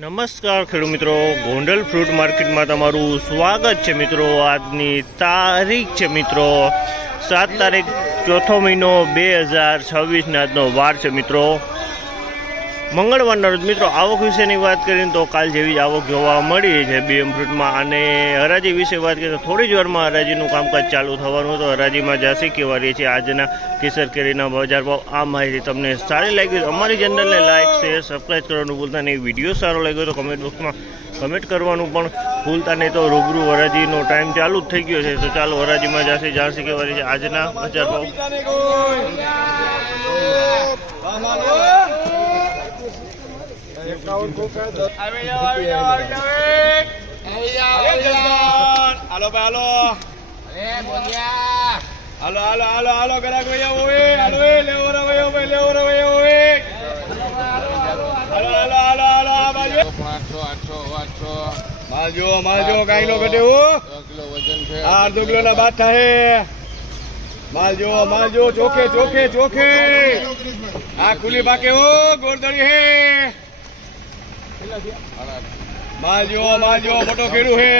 નમસ્કાર ખેડૂત મિત્રો, ગોંડલ ફ્રૂટ માર્કેટમાં તમારું સ્વાગત છે મિત્રો। આજની તારીખ છે મિત્રો 7 તારીખ 4થો મહિનો 2026 આજનો વાર છે મિત્રો મંગળવારના રોજ। મિત્રો આવક વિશેની વાત કરીએ તો કાલ જેવી જ આવક જોવા મળી છે બીએમ ફ્રૂટમાં। અને હરાજી વિશે વાત કરીએ તો થોડી જ વારમાં હરાજીનું કામકાજ ચાલુ થવાનું હતું। હરાજીમાં ઝાંસી કેવા રહી છે આજના કેસર કેરીના બજાર ભાવ। આ માહિતી તમને સારી લાગી તો અમારી ચેનલને લાઇક શેર સબસ્ક્રાઈબ કરવાનું ભૂલતા નહીં। વિડીયો સારો લાગ્યો તો કમેન્ટ બોક્સમાં કમેન્ટ કરવાનું પણ ભૂલતા નહીં। તો રૂબરૂ હરાજીનો ટાઈમ ચાલુ જ થઈ ગયો છે તો ચાલો હરાજીમાં ઝાંસી કેવા રહી છે આજના બજાર ભાવ। માલજો કાઈ નો ઘટે હો 8 કિલો ના બાદ થાય। માલજો ચોખે આ ખુલી બાકે હો ગોરદડી હે। માલજો મોટો ખેડૂ હે।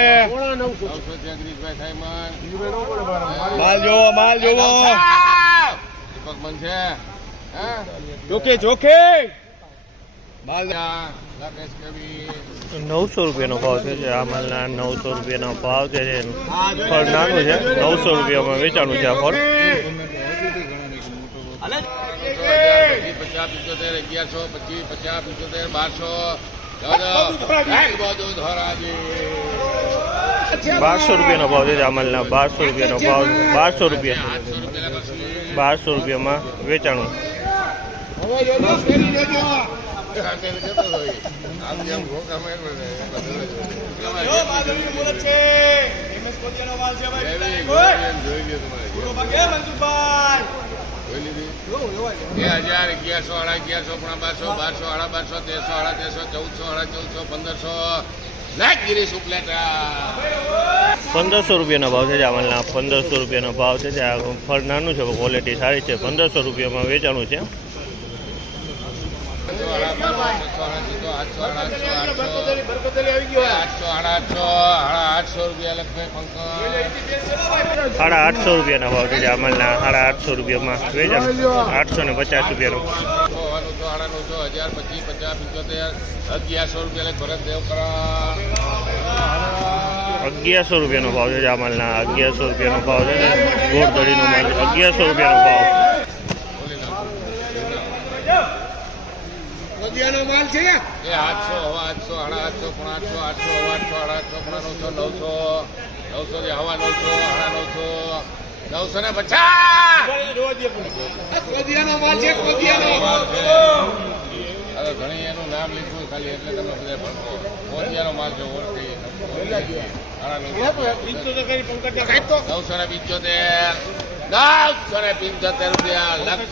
માલજો ચોખે 900 રૂપિયાનો ભાવ છે। આ માલના 900 રૂપિયાનો ભાવ છે। ફળ નાનું છે, 900 રૂપિયામાં વેચાણું છે આ ફળ। 1200 રૂપિયાનો ભાવ છે આ માલના 1200 રૂપિયાનો ભાવ। 1200 રૂપિયામાં વેચાણું। ₹1500 રૂપિયાનો ભાવ છે જામલના। 1500 રૂપિયાનો ભાવ છે। આ ફળ નાનું છે, ક્વોલિટી સારી છે। 1500 રૂપિયામાં વેચાણું છે। 850 રૂપિયાના ભાવ છે જામલના। 850 રૂપિયામાં વેચાણું। 850 રૂપિયાનો 1100 રૂપિયાનો ભાવ છે જામલના। 1100 રૂપિયાનો ભાવ છે। ગોળદડીનો માલ 1100 રૂપિયાનો ભાવ। માલ છે ઘણી એનું નામ લીધું ખાલી એટલે તમે બધા મોતિયાનો માલ જો ઓળખી 975 રૂપિયા લાખ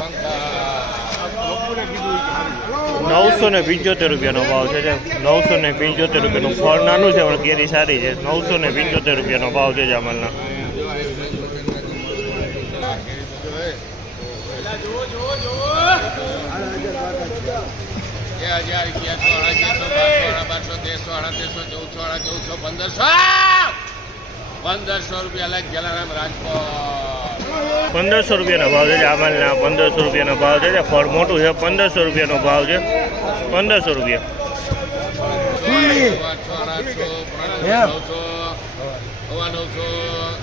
975 રૂપિયાનો ભાવ છે। 975 રૂપિયાનું ફળ નાનું છે પણ કેરી સારી છે। 975 રૂપિયાનો ભાવ છે જામલના। ₹1500 રૂપિયા લાખ જલારામ રાજકોટ। 1500 રૂપિયાનો ભાવ છે જામલના। 1500 રૂપિયાનો ભાવ છે। ફળ મોટું છે। 1500 રૂપિયાનો ભાવ છે। 1500 રૂપિયા। 900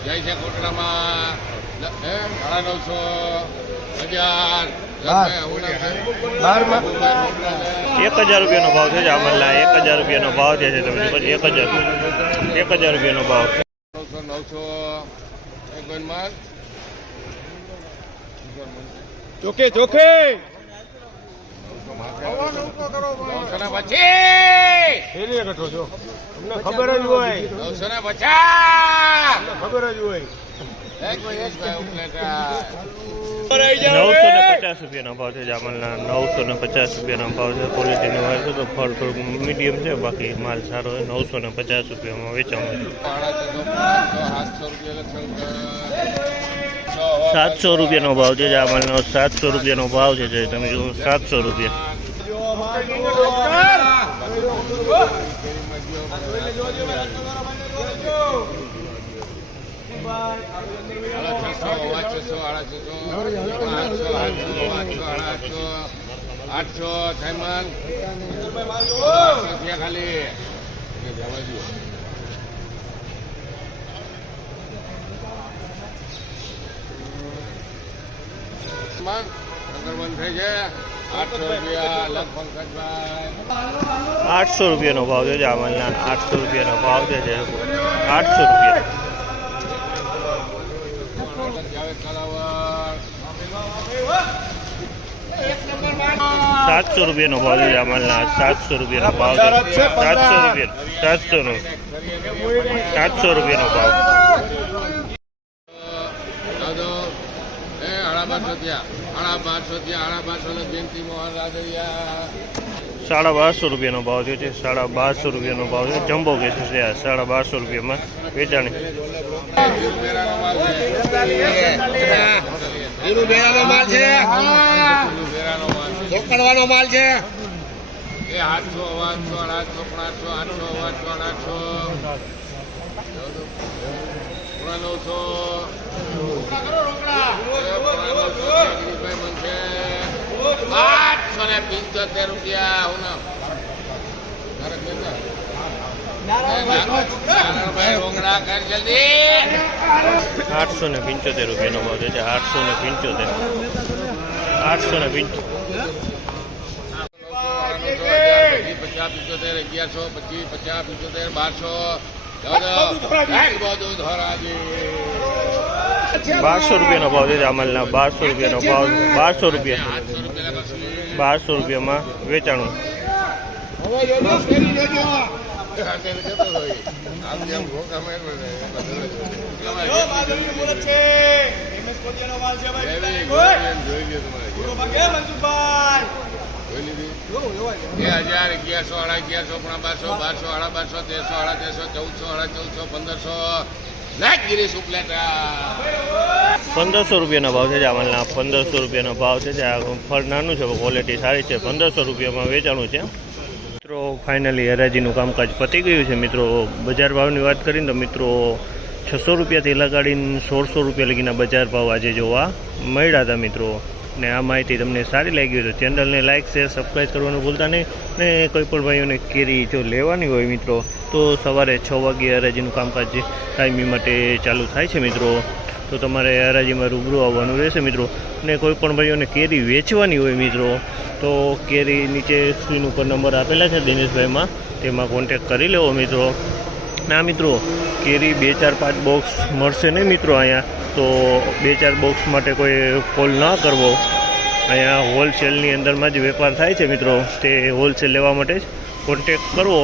જાય છે કોટડામાં 950 1000 ₹1000 રૂપિયાનો ભાવ છે જામલના। 1000 રૂપિયાનો ભાવ છે। તમે 1000 રૂપિયાનો ભાવ। 900 ચોખે ખબર જ હોય 950 રૂપિયાનો ભાવ છે જામલના। 950 રૂપિયાનો ભાવ છે। ક્વોલિટીનો માલ છે તો ફળ થોડુંક મીડિયમ છે, બાકી માલ સારો છે। 950 રૂપિયામાં વેચાણું છે। 700 રૂપિયાનો ભાવ છે જામલનો। 700 રૂપિયાનો ભાવ છે। તમે જુઓ 700 રૂપિયા। આઠસો સાયમન ખાલી બંધ થઈ ગયા 800 રૂપિયા લગ પંકજભાઈ 800 રૂપિયાનો ભાવ છે જામલના 800 રૂપિયાનો ભાવ છે 800 રૂપિયા જાવેદ કલાવર 700 રૂપિયાનો ભાવ છે જામલના 700 રૂપિયાનો ભાવ છે 700 રૂપિયા 700 રૂપિયાનો ભાવ 1250 રૂપિયાનો ભાવ થયો છે 1250 રૂપિયાનો ભાવ છે જમ્બો કેસ છે 1250 રૂપિયામાં વેચાણી રોકડવાનો માલ છે 800 875 રૂપિયા હું નામ નારાયણભાઈ ઓગણા કર જલ્દી 875 રૂપિયાનો ભાવ છે 875 875 1200 રૂપિયાનો ભાવ છે જામલના 1200 રૂપિયાનો ભાવ 1200 રૂપિયા 1200 રૂપિયામાં વેચાણું હજાર 1100 1200 1200 1300 લાખ ગિરીશ ઉપલેટા 1500 રૂપિયાનો ભાવ છે જામલના 1500 રૂપિયાનો ભાવ છે આ ફળ નાનું છે ક્વોલિટી સારી છે 1500 રૂપિયામાં વેચાણું છે મિત્રો ફાઇનલી હરાજીનું કામકાજ પતી ગયું છે મિત્રો બજાર ભાવની વાત કરીને તો મિત્રો 600 રૂપિયાથી લગાડીને 1600 રૂપિયા લગીના બજાર ભાવ આજે જોવા મળ્યા હતા મિત્રો ને આ માહિતી તમને સારી લાગી હોય તો ચેનલને લાઇક શેર સબસ્ક્રાઈબ કરવાનું ભૂલતા નહીં ને કોઈ પણ ભાઈઓને કેરી જો લેવાની હોય મિત્રો તો સવારે 6 વાગ્યે હરાજીનું કામકાજ ટાઈમિંગ માટે ચાલુ થાય છે મિત્રો તો તમારે હરાજીમાં રૂબરૂ આવવાનું રહેશે મિત્રો ને કોઈ પણ ભાઈઓને કેરી વેચવાની હોય મિત્રો તો કેરી નીચે સ્ક્રીન ઉપર નંબર આપેલા છે દિનેશભાઈમાં તેમાં કોન્ટેક કરી લેવો મિત્રો ના મિત્રો કેરી 2 4 5 બોક્સ મળશે નહીં મિત્રો અહીંયા તો 2 4 બોક્સ માટે કોઈ કોલ ના કરવો અહીંયા હોલસેલની અંદરમાં જ વેપાર થાય છે મિત્રો તે હોલસેલ લેવા માટે જ કોન્ટેક કરવો